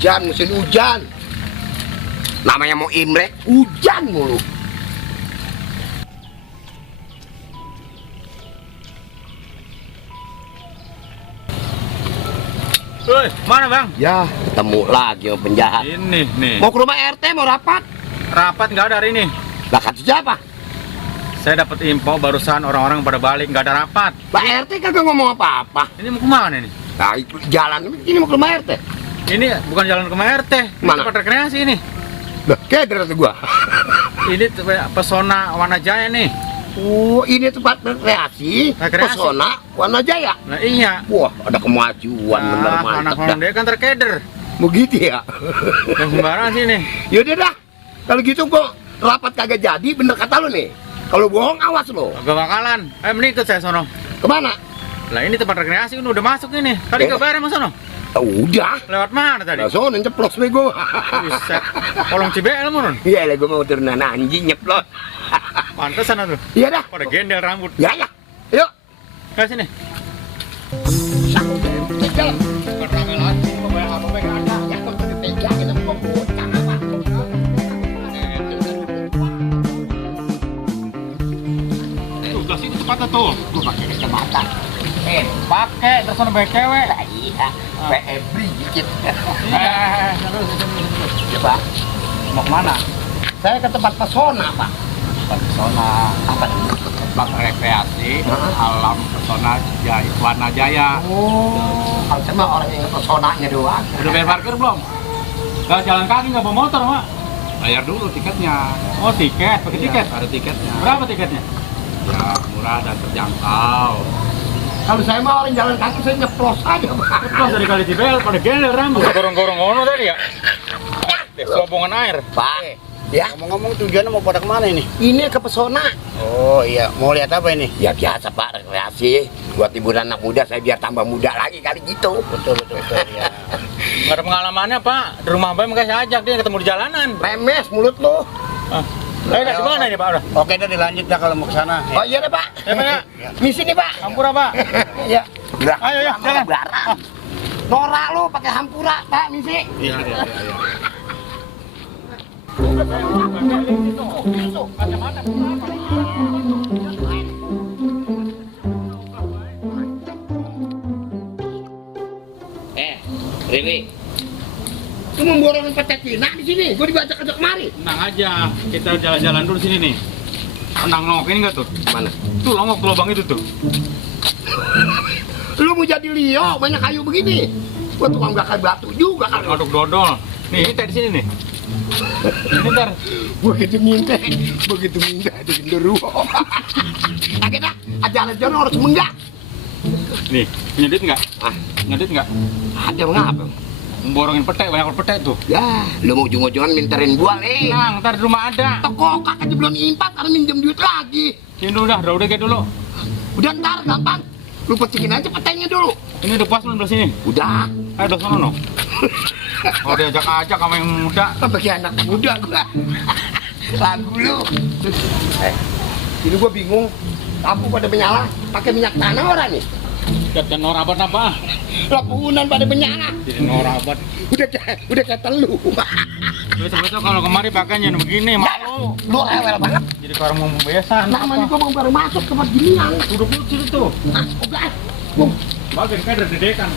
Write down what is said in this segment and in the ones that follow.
Hujan, musim hujan. Namanya mau Imlek, hujan mulu. Woi, mana bang? Ya, ketemu lagi sama penjahat. Ini nih. Mau ke rumah RT, mau rapat. Rapat nggak ada hari ini. Lah kata siapa? Saya dapat info barusan orang-orang pada balik nggak ada rapat. Pak RT kagak ngomong apa-apa. Ini mau kemana ini? Nah, itu jalan ini mau ke rumah RT. Ini bukan jalan ke RT. Ini Mana? tempat rekreasi ini. Lah, keder tuh gua. Ini pesona Wanajaya nih. Oh, ini tempat rekreasi, Rekreasi. Pesona Wanajaya. Nah iya. Wah, ada kemajuan bener Nah, anak mantap dah. orang dia kan terkeder. Begitu ya. Yang sembarangan sini. Yaudah dah. Kalau gitu kok rapat kagak jadi, bener kata lu nih. Kalau bohong awas lo. Agak bakalan. Mending ikut saya sono. Kemana? Lah ini tempat rekreasi ini udah masuk ini. Tadi ke bayar mas sono. Udah. Lewat mana tadi? Langsung ceplos bego. Buset. Kolong CBL mon. Iya lah, gue mau turunan anjing nyeplos. Pantesan tuh. Iya dah. Pada gendel rambut. Ya ya. Yuk. Ke sini. Jalan. Rame lagi, mau bayar apa bayar ada. Ya kalau dipegang kita mau bocah apa. Tuh, sini tempatnya tuh. Gue pakai kacamata. Pakai terus ada banyak cewek. Iya. Beli dikit. Eh, Coba. mau kemana? Saya ke tempat pesona, Pak. Pesona Apa? tempat rekreasi Hah? alam pesona Wanajaya. Oh, kalau saya mah orang yang ke pesonanya doang. Udah bayar parkir belum? Nggak jalan kaki nggak bawa motor mak? Bayar dulu tiketnya. Oh tiket, pakai tiket? Ada tiketnya. Berapa tiketnya? Ya murah dan terjangkau. Kalau saya mah orang jalan kaki, saya nyeplos aja, Pak. Terus dari kali Cibel pada gendel rambut. Gorong-gorong ngono tadi ya? Sobongan air. Pak, ya. Ngomong-ngomong tujuannya mau pada kemana ini? Ini ke pesona. Oh iya, mau lihat apa ini? Ya biasa, Pak, rekreasi. Buat hiburan anak muda, saya biar tambah muda lagi kali gitu. Betul ya. Nggak ada pengalamannya pak. Di rumah Mbak makanya saya ajak dia ketemu di jalanan. Remes mulut lu. Ayo di mana ini pak udah? Oke, dah dilanjut dah kalau mau ke sana. Oh iya deh, Pak. Ya pak ya. Misi nih, Pak. Hampura pak. Ya. Udah. Ayo, ya, jalan. Barang. Norak lu pakai hampura, Pak, misi. Iya. Riri. Lu memborong pete Cina di sini. Gua dibaca-baca kemari. Tenang aja. Kita jalan-jalan dulu sini nih. Tenang nongok ini nggak tuh? Mana? Tuh longok tuh lubang itu tuh. Lu mau jadi Leo, banyak kayu begini. Gua tukang bakar batu juga kan. Ngaduk dodol. Nih kita di sini nih. Ini ntar. Begitu minta itu genderuwo. Lagi dah, aja-aja harus menggak. Nih punya duit nggak? Ah, Punya duit nggak? ada mengapa? Memborongin pete banyak pete tuh. Ya, lu mau ujung-ujungan minterin gua, Tenang, ntar di rumah ada. Toko kak aja belum impat, karena minjem duit lagi. Sini dulu dah, udah kayak dulu. Udah ntar, gampang. Lu pecikin aja petenya dulu. Ini udah puas belum belah sini? Udah. Ayo udah sono no. Oh diajak-ajak sama yang muda. Bagi anak muda gua. Lagu lu. Ini gua bingung. Lampu pada menyala, pakai minyak tanah orang nih. Dan norabat apa? Lampunan pada menyala. Jadi norabat. Udah kata lu. Besok-besok kalau kemari pakainya begini, malu. Lu rewel banget. Jadi ke orang mau besan. Namanya gua baru masuk ke tempat ginian. Duduk dulu situ tuh. Ah, udah. Bung. Bagian kader dedekan.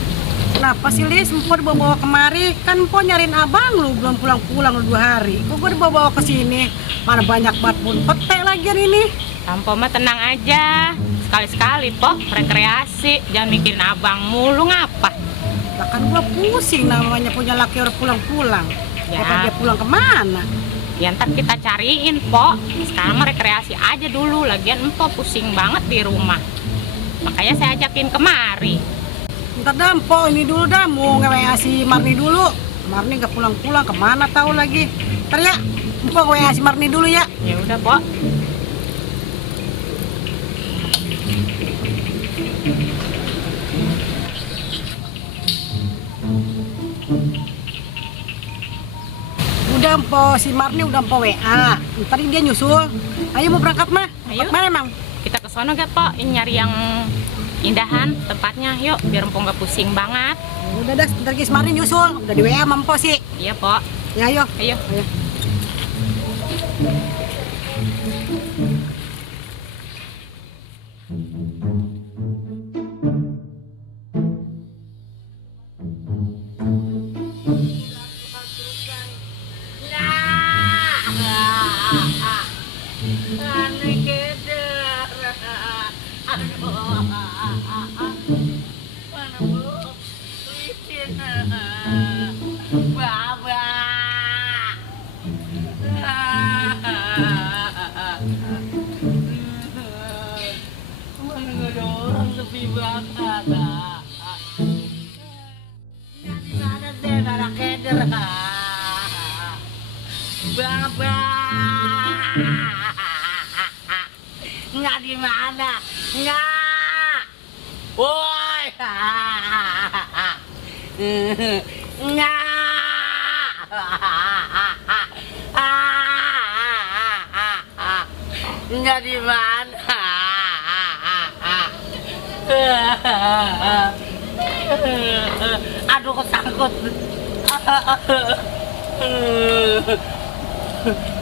Kenapa sih Lis? Mpok dibawa kemari? Kan Mpok nyariin abang lu belum pulang-pulang lu 2 hari. Kok gue dibawa ke sini? Mana banyak banget pun pete lagi hari ini. Ampo mah tenang aja. Sekali-sekali toh rekreasi. Jangan mikirin abang mulu ngapa. Lah kan gue pusing namanya punya laki orang pulang-pulang. Ya. Kata dia pulang kemana? Ya ntar kita cariin, Po. Sekarang mah rekreasi aja dulu. Lagian Empo pusing banget di rumah. Makanya saya ajakin kemari. Ntar dah Mpok ini dulu dah mau nge-WA si Marni dulu. Marni gak pulang-pulang kemana tahu lagi. Ntar ya Mpok WA si Marni dulu ya. Ya udah, Po. Udah Mpok si Marni udah Mpok WA. Ntar dia nyusul. Ayo mau berangkat mah. Ayo. Mana emang? Kita ke sono gak, Po? Ini nyari yang indahan tempatnya, yuk biar empok nggak pusing banget. Udah dah, sebentar lagi Semari nyusul. Udah di WA sama Empok sih. Iya, Pok. Ya, ayo. Ayo. Nggak di mana? Nggak. Woi. Nggak. Nggak di mana? Aduh kesangkut.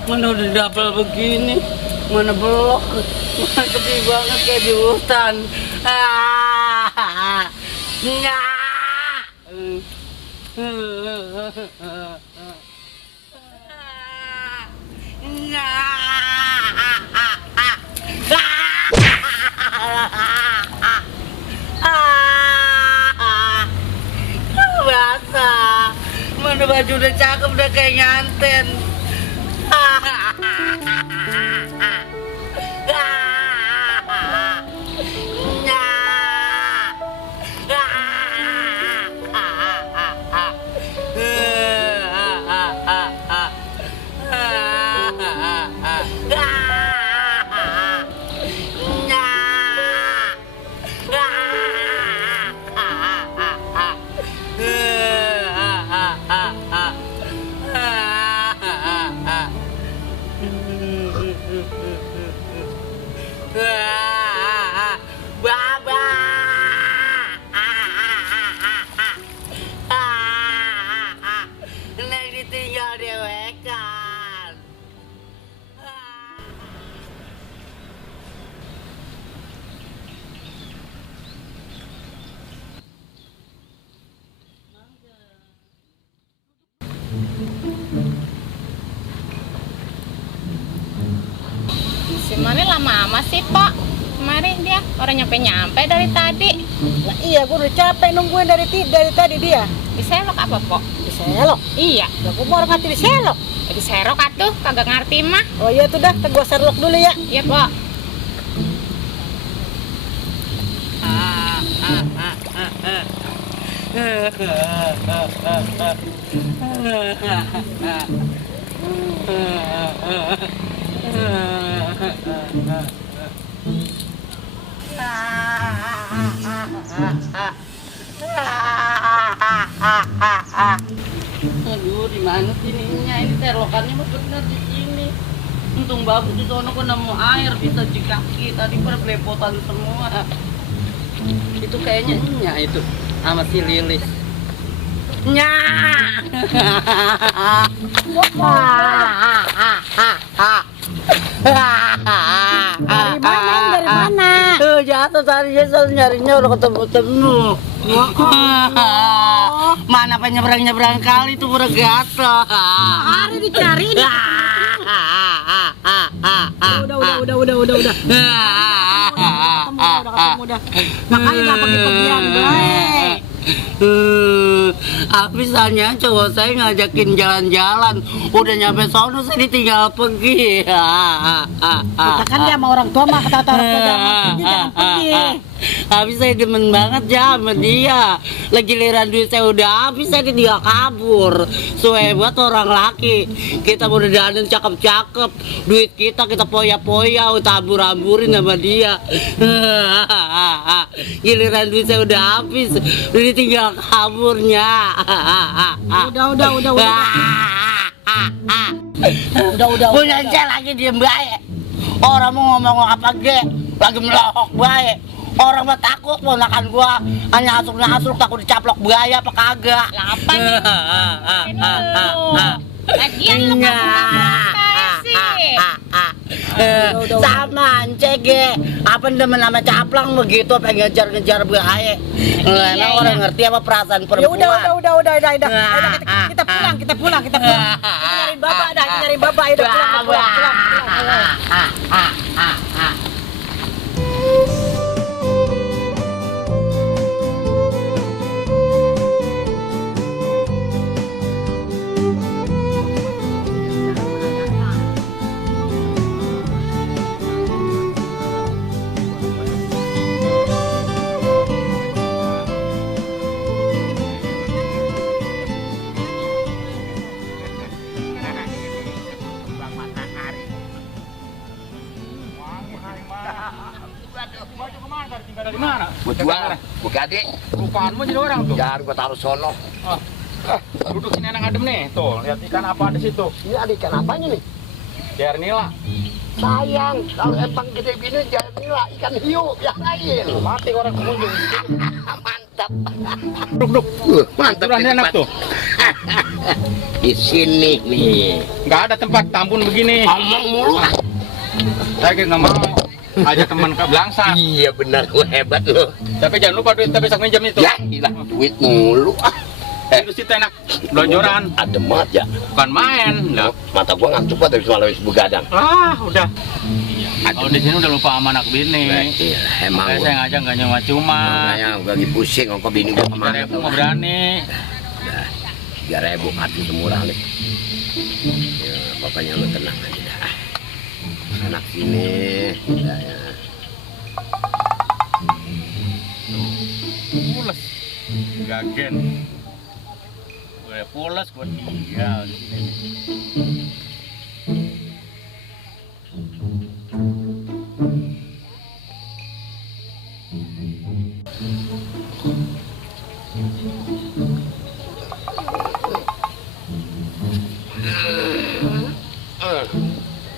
Mana udah double begini, mana belok, mana gede banget kayak di hutan. Nggak. Basah. Mana baju udah cakep, udah kayak nyanten. Ditinggal dewekan. Si Mari lama amat sih, Pok. Kemarin dia orang nyampe dari tadi. Lah iya, gue udah capek nungguin dari tadi dia. Diselok apa, Pok? Diselok. Iya. Lah gue mau orang hati diselok. Diserok atuh, kagak ngerti mah. Oh iya tuh dah, gue serlok dulu ya. Iya, Pok. Aduh, di mana sih ininya? Ini selokannya mah bener di sini. Untung bagus di sono kok nemu air bisa cuci kaki. Tadi pada belepotan semua. Itu kayaknya Nya itu sama si Lilis. Nya. Dari mana? Dari mana? Tuh jatuh tadi Jason nyarinya udah ketemu. Mana apa nyebrang kali tuh udah gatel. Hari dicariin. Udah. Ketemu dah. Makanya nggak pergi-pergian, baik. Misalnya cowok saya ngajakin jalan-jalan, udah nyampe sono saya ditinggal pergi. Kita kan dia sama orang tua mah kata orang tua jangan pergi. Habis saya demen banget ya sama dia. Lagi giliran duit saya udah habis, saya dia kabur. So hebat orang laki. Kita udah dandan cakep-cakep, duit kita poya-poya, tabur-aburin sama dia. Giliran duit saya udah habis, udah ditinggal kaburnya. Udah. Punya lagi diem baik. Orang mau ngomong apa ge, lagi melokok baik. Orang mah takut ponakan gua hanya asuk takut dicaplok buaya apa kagak. Lah apa nih? Lagian lu nggak pernah sih. Sama Ancege, apa demen sama caplang begitu pengen ngejar-ngejar buaya. Emang orang ngerti apa perasaan Ya perempuan? udah. Kita pulang. Kita nyari Baba dah, kita nyari Baba. Udah pulang. Baju kemana tadi? Tinggal dari mana? Gua jual, gua gade. Bukanmu jadi orang tuh. Jangan gua taruh sono. Duduk sini enak adem nih. Tuh, lihat ikan apa di situ. Ini ada ikan apanya nih? Biar nila. Sayang, kalau empang gede gini jangan nila ikan hiu yang lain. Mati orang pengunjung. Mantap. Duduk. Mantap. Udah enak tuh. Di sini nih. Nggak ada tempat tambun begini. Ngomong mulu. Saya nggak mau. Aja teman ke Belangsa. Iya benar, gua hebat loh. Tapi jangan lupa duit besok minjam itu. Ya, hilang duit mulu. Itu situ enak. Belonjoran. Adem banget ya. Bukan main. Lah. Mata gua ngantuk banget dari semalam habis begadang. Udah. Oh, di sini udah lupa sama anak bini. Iya, emang Makanya gua. saya ngajak nggak nyawa cuma. Makanya gua lagi pusing kok bini gua kemana. Aku mau berani. Udah, 3.000 hati semurah nih. Ya, pokoknya lu tenang aja dah. Anak sini, udah ya. Pules. Gagen. Gue pules, gue tinggal di sini.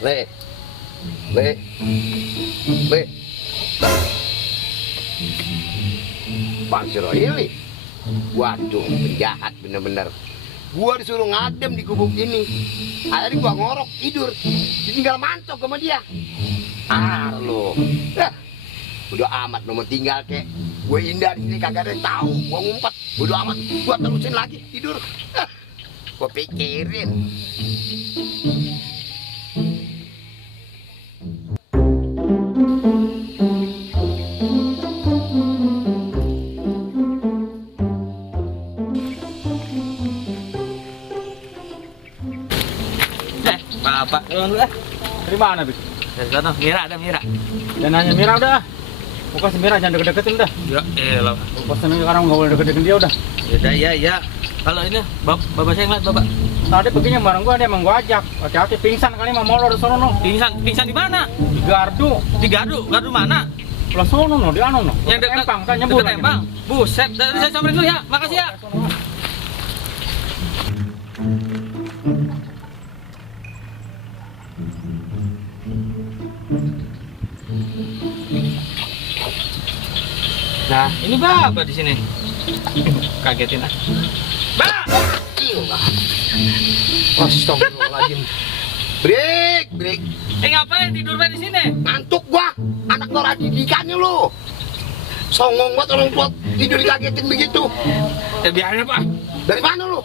Le. Bang si Royli. Waduh, penjahat bener-bener. Gua disuruh ngadem di gubuk ini. Akhirnya gua ngorok tidur. Tinggal mantok sama dia. Lo. Udah amat lo mau tinggal kek. Gue indah di sini kagak ada yang tahu. Gua ngumpet. Udah amat. Gua terusin lagi tidur. Gua pikirin. Bapak, Dari mana, Bis? dari sana Mira ada Mira. Dan nanya Mira udah. Bukan si Mira, jangan deket-deketin dah. Ya, elah. Pas sekarang nggak boleh deket-deketin dia udah. Udah ya. Kalau ini bapak saya ngeliat bapak. Tadi begini bareng gua, dia emang gua ajak. Hati-hati pingsan kali mah molor di sono no. Pingsan di mana? Di gardu. Di gardu mana? Lah sono no, di anu no. Yang dekat Empang kan nyebur dekat Empang. Buset, dari saya samperin dulu ya. Makasih ya. Nah, ini bapak di sini. Kagetin ah. Astagfirullahaladzim. Break. Ngapain tidur di sini? Ngantuk gua. Anak gua didikannya lu. Songong banget orang tua tidur dikagetin begitu. Biarin Pak. Dari mana lu?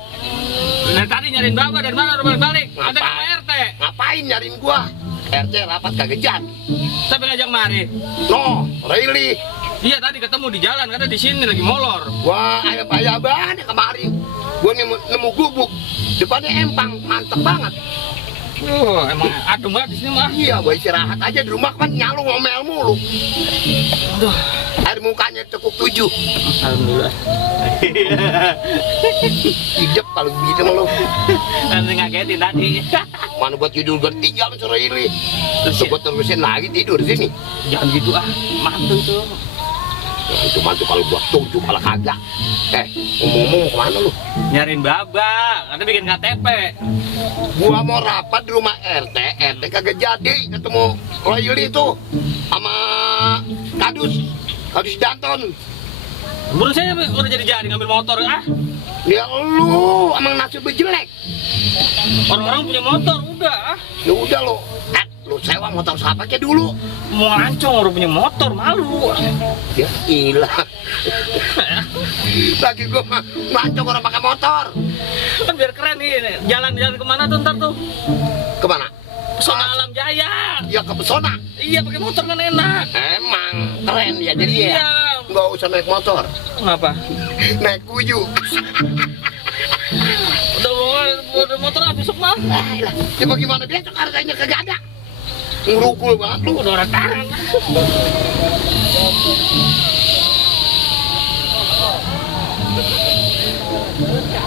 Dari tadi nyariin bapak, dari mana udah balik? Ada Ngapain? Pak RT. Ngapain nyariin gua? RT rapat kagak jadi. Sampai ngajak mari. No, really. Iya tadi ketemu di jalan, karena di sini lagi molor. Wah, ayam-ayaman ya kemarin. Gua nemu gubuk. Depannya empang, mantep banget. Emang adem banget di sini mah. Iya, gua istirahat aja di rumah kan nyalung ngomel mulu. Aduh, Air mukanya tekuk 7. alhamdulillah. Hidep kalau gitu mah lu. Nanti ngagetin tadi. Mana buat tidur bertiga sama ini. Terus gua terusin lagi tidur sini. Jangan gitu ah, mantu itu. Nah, itu mantu kalau buat 7 kalau kagak. Ngomong-ngomong kemana lu? Nyariin babak, nanti bikin KTP. Gua mau rapat di rumah RT kagak jadi ketemu Royli itu sama Kadus. Habis Danton. Baru saya udah jadi ngambil motor. Ah, Ya lu emang nasibnya jelek. orang-orang punya motor udah. Ah, Ya udah lu. Lu sewa motor siapa aja dulu? mau ngelancong orang punya motor malu. Ya ilah. Lagi gua ngancok orang pakai motor. Kan biar keren nih. Jalan-jalan kemana tuh ntar tuh? Kemana? Pesona Alam Jaya. Ya ke pesona. Iya pakai motor kan enak. Emang keren ya jadi ya. Iya. Nggak usah naik motor, Ngapa? naik kuyu. Udah motor habis mah. Ilah, coba gimana besok harganya kagak ada. Ngerukul banget lu. Udah orang tangan.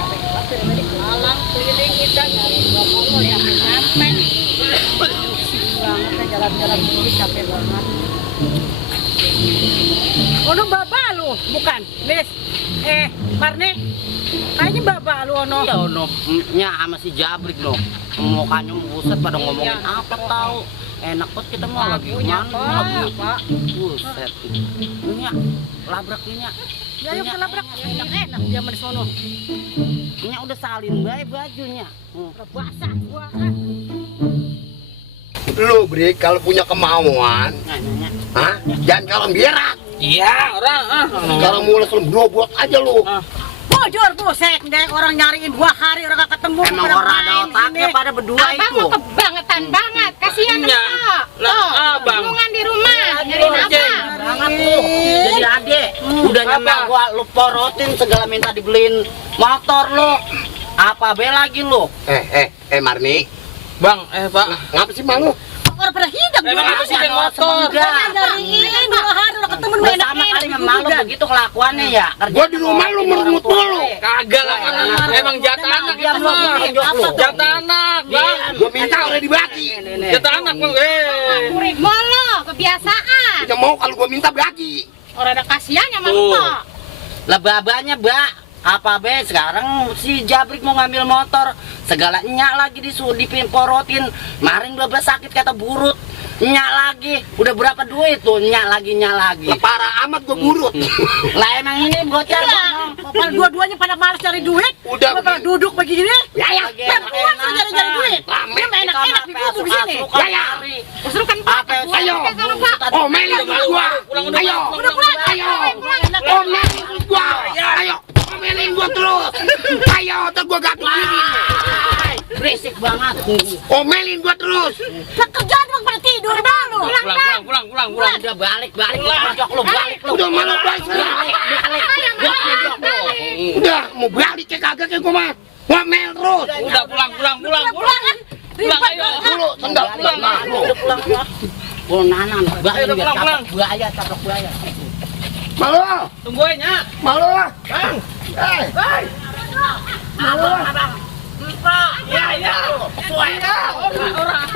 Lalang keliling kita nyari dua mongol yang nyampe. Pusing banget ya jalan-jalan dulu capek banget. Ono baba lu, bukan? Lis. Marne. Kayaknya baba lu ono. Ya ono nya sama si Jabrik no. Mukanya buset pada ngomongin apa tahu. Enak banget kita mau lagi Lagunya, mana Pak. buset. Nya labraknya. Ya yuk kita labrak. Enak dia di sono. Nya udah salin bae bajunya. Basah gua. Lu Brik kalau punya kemauan, Nya. hah? Jangan kalem berak. Iya orang. Kalau mulai lembut aja lu. Bojor buset deh orang nyariin 2 hari orang gak ketemu. Emang pada orang ada main otaknya sini. pada berdua Abang itu. mau kebangetan banget. Kasihan Iya. Mpok. Lah, Tuh, abang. hubungan di rumah. Nyariin Ceng. abang. Banget lu. Jadi adek, udah nyampe Apa? gua lu porotin segala minta dibeliin motor lu. Apa be lagi lu? Marni, Bang, Pak. ngapa sih malu? Orang pada hidup Emang gua. apa sih geng motor? Nyariin 2 hari orang ketemu Lu enak sama kali malu begitu kelakuannya ya. Gua di rumah lu meremut mulu. Kagak lah kan emang jatah anak Diam itu lu, mah. tunjuk lu. Jatah anak, Bang. Gua minta udah dibagi. Jatah anak, Bang. Murid mulu, kebiasaan. Tidak mau kalau gua minta bagi. Orang ada kasihannya sama Tuh. Mpok. Lah babanya, Mbak. Apa be sekarang si Jabrik mau ngambil motor, segala nyak lagi diporotin. Maring babas sakit kata burut. Nyak lagi, udah berapa duit tuh nyak lagi. Parah amat gua burut. Lah emang ini bocah ngomong. Pada dua-duanya pada malas cari duit. Udah, Gua pada duduk begini. Ya ya. Perempuan sudah nyari duit. Rame. Dia main enak-enak di gubuk sini. Ya ya. Justru kan Pak. Apa, Ayo. Oh, melin gua. Ayo. Ayo. Oh, melin gua. Ayo. Oh, melin gua terus. Ayo, ntar gua gantung diri. Berisik banget. Oh, melin gua terus. Lah kerjaan emang pada tidur balu. Pulang. Udah balik jok lu balik lu. Udah malah balik. Udah mau balik ke kagak ke gua mah. Ngomel terus. Udah pulang. Pulang ayo. Dulu sendal pulang. Pulang. Oh nanan, Ayo, pulang. cakep buaya. Malu. Tungguin ya. Malu lah. Bang. Malu lah. Ya. Orang.